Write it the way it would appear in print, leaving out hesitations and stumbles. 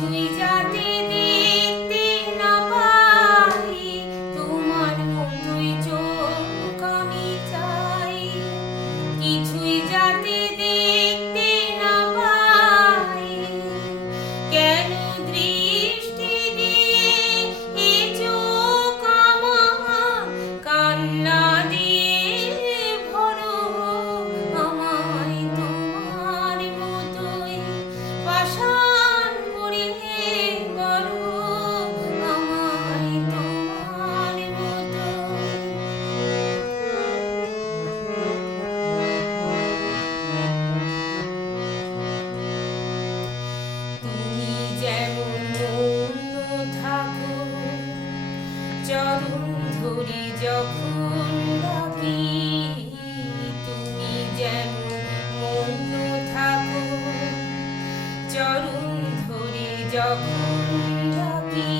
কিছুই যাতে দেখতে না পাই, তোমার মতোই চোখ আমি চাই। কিছুই যাতে দেখতে না পাই, কেন দৃষ্টি দিয়ে এ চোখ আমার কান্না দিয়ে ভরো। আমায় তোমার মতোই পাষাণ করে গড়ো, আমায় তোমার মতোই। তুমি যেমন মৌন থাকো, চরণ ধরে যখন ডাকি। তুমি যেমন মৌন থাকো, চরণ ধরে যখন ডাকি।